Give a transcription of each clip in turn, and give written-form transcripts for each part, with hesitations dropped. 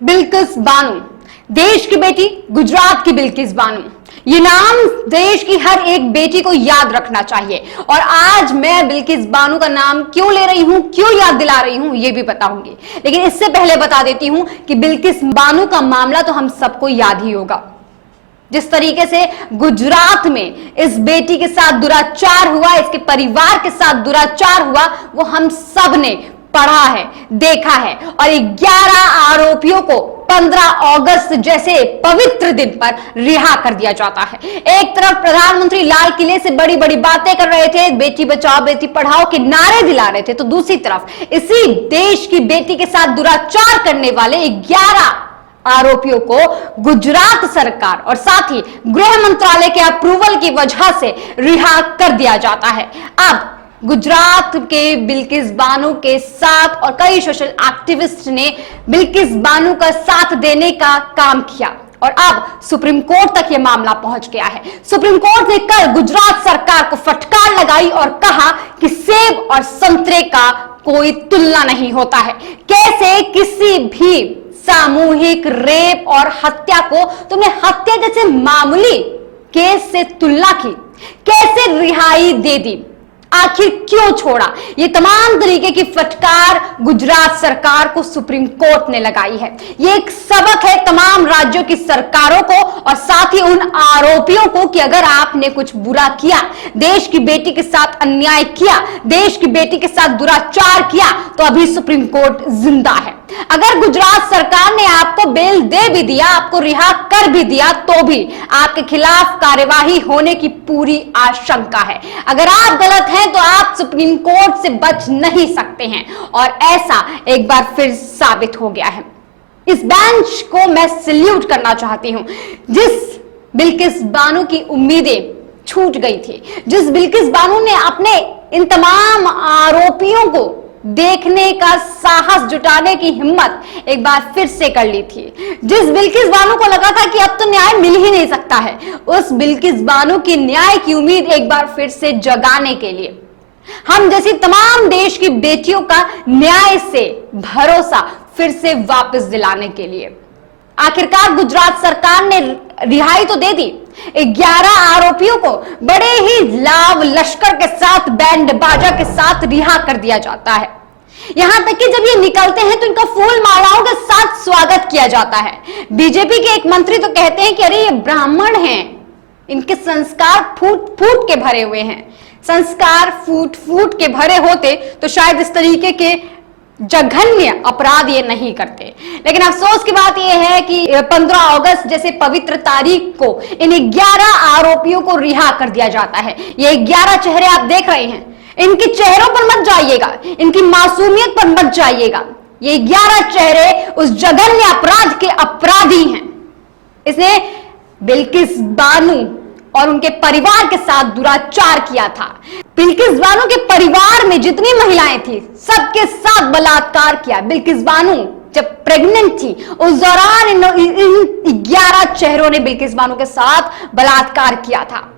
बिल्किस बानो, देश की बेटी, गुजरात की बिल्किस बानो, ये नाम देश की हर एक बेटी को याद रखना चाहिए। और आज मैं बिल्किस बानो का नाम क्यों ले रही हूं, क्यों याद दिला रही हूं, ये भी बताऊंगी। लेकिन इससे पहले बता देती हूं कि बिल्किस बानो का मामला तो हम सबको याद ही होगा। जिस तरीके से गुजरात में इस बेटी के साथ दुराचार हुआ, इसके परिवार के साथ दुराचार हुआ, वो हम सब ने पढ़ा है, देखा है। और 11 आरोपियों को 15 अगस्त जैसे पवित्र दिन पर रिहा कर दिया जाता है। एक तरफ प्रधानमंत्री लाल किले से बड़ी बड़ी बातें कर रहे थे, बेटी बचाओ बेटी पढ़ाओ के नारे दिला रहे थे, तो दूसरी तरफ इसी देश की बेटी के साथ दुराचार करने वाले 11 आरोपियों को गुजरात सरकार और साथ ही गृह मंत्रालय के अप्रूवल की वजह से रिहा कर दिया जाता है। अब गुजरात के बिल्किस बानो के साथ और कई सोशल एक्टिविस्ट ने बिल्किस बानो का साथ देने का काम किया और अब सुप्रीम कोर्ट तक यह मामला पहुंच गया है। सुप्रीम कोर्ट ने कल गुजरात सरकार को फटकार लगाई और कहा कि सेब और संतरे का कोई तुलना नहीं होता है। कैसे किसी भी सामूहिक रेप और हत्या को तुमने हत्या जैसे मामूली केस से तुलना की, कैसे रिहाई दे दी, आखिर क्यों छोड़ा? ये तमाम तरीके की फटकार गुजरात सरकार को सुप्रीम कोर्ट ने लगाई है। ये एक सबक है तमाम राज्यों की सरकारों को और साथ ही उन आरोपियों को कि अगर आपने कुछ बुरा किया, देश की बेटी के साथ अन्याय किया, देश की बेटी के साथ दुराचार किया, तो अभी सुप्रीम कोर्ट जिंदा है। अगर गुजरात सरकार ने आपको बेल दे भी दिया, आपको रिहा कर भी दिया, तो भी आपके खिलाफ कार्यवाही होने की पूरी आशंका है। अगर आप गलत हैं तो आप सुप्रीम कोर्ट से बच नहीं सकते हैं और ऐसा एक बार फिर साबित हो गया है। इस बेंच को मैं सल्यूट करना चाहती हूं। जिस बिल्किस बानो की उम्मीदें छूट गई थी, जिस बिल्किस बानो ने अपने इन तमाम आरोपियों को देखने का साहस जुटाने की हिम्मत एक बार फिर से कर ली थी, जिस बिल्किस बानो को लगा था कि अब तो न्याय मिल ही नहीं सकता है, उस बिल्किस बानो की न्याय की उम्मीद एक बार फिर से जगाने के लिए, हम जैसी तमाम देश की बेटियों का न्याय से भरोसा फिर से वापस दिलाने के लिए आखिरकार गुजरात सरकार ने रिहाई तो दे दी। 11 आरोपियों को बड़े ही लाव लश्कर के साथ, बैंड बाजा के साथ रिहा कर दिया जाता है। यहां तक कि जब ये निकलते हैं तो इनका फूल मालाओं के साथ स्वागत किया जाता है। बीजेपी के एक मंत्री तो कहते हैं कि अरे ये ब्राह्मण हैं, इनके संस्कार फूट फूट के भरे हुए हैं। संस्कार फूट फूट के भरे होते तो शायद इस तरीके के जघन्य अपराध ये नहीं करते। लेकिन अफसोस की बात यह है कि 15 अगस्त जैसे पवित्र तारीख को इन 11 आरोपियों को रिहा कर दिया जाता है। ये 11 चेहरे आप देख रहे हैं, इनके चेहरों पर मत जाइएगा, इनकी मासूमियत पर मत जाइएगा। ये 11 चेहरे उस जघन्य अपराध के अपराधी हैं। इसने बिल्किस बानो और उनके परिवार के साथ दुराचार किया था। बिल्किस बानो के परिवार में जितनी महिलाएं थी सबके साथ बलात्कार किया। बिल्किस बानो जब प्रेग्नेंट थी उस दौरान इन 11 चेहरों ने बिल्किस बानो के साथ बलात्कार किया था।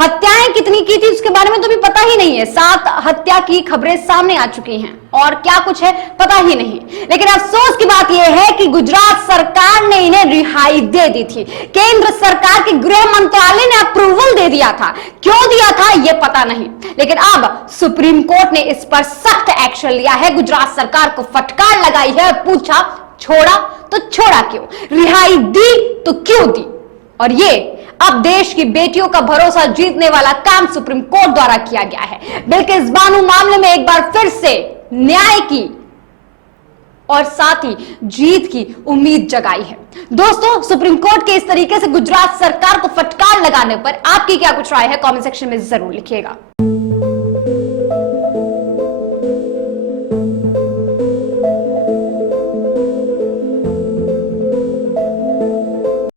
हत्याएं कितनी की थी उसके बारे में तो भी पता ही नहीं है। 7 हत्या की खबरें सामने आ चुकी हैं और क्या कुछ है पता ही नहीं। लेकिन अफसोस की बात यह है कि गुजरात सरकार ने इन्हें रिहाई दे दी थी। केंद्र सरकार के गृह मंत्रालय ने अप्रूवल दे दिया था, क्यों दिया था यह पता नहीं। लेकिन अब सुप्रीम कोर्ट ने इस पर सख्त एक्शन लिया है, गुजरात सरकार को फटकार लगाई है और पूछा छोड़ा तो छोड़ा क्यों, रिहाई दी तो क्यों दी। और ये अब देश की बेटियों का भरोसा जीतने वाला काम सुप्रीम कोर्ट द्वारा किया गया है। बिल्किस बानो मामले में एक बार फिर से न्याय की और साथ ही जीत की उम्मीद जगाई है। दोस्तों, सुप्रीम कोर्ट के इस तरीके से गुजरात सरकार को फटकार लगाने पर आपकी क्या कुछ राय है, कमेंट सेक्शन में जरूर लिखिएगा।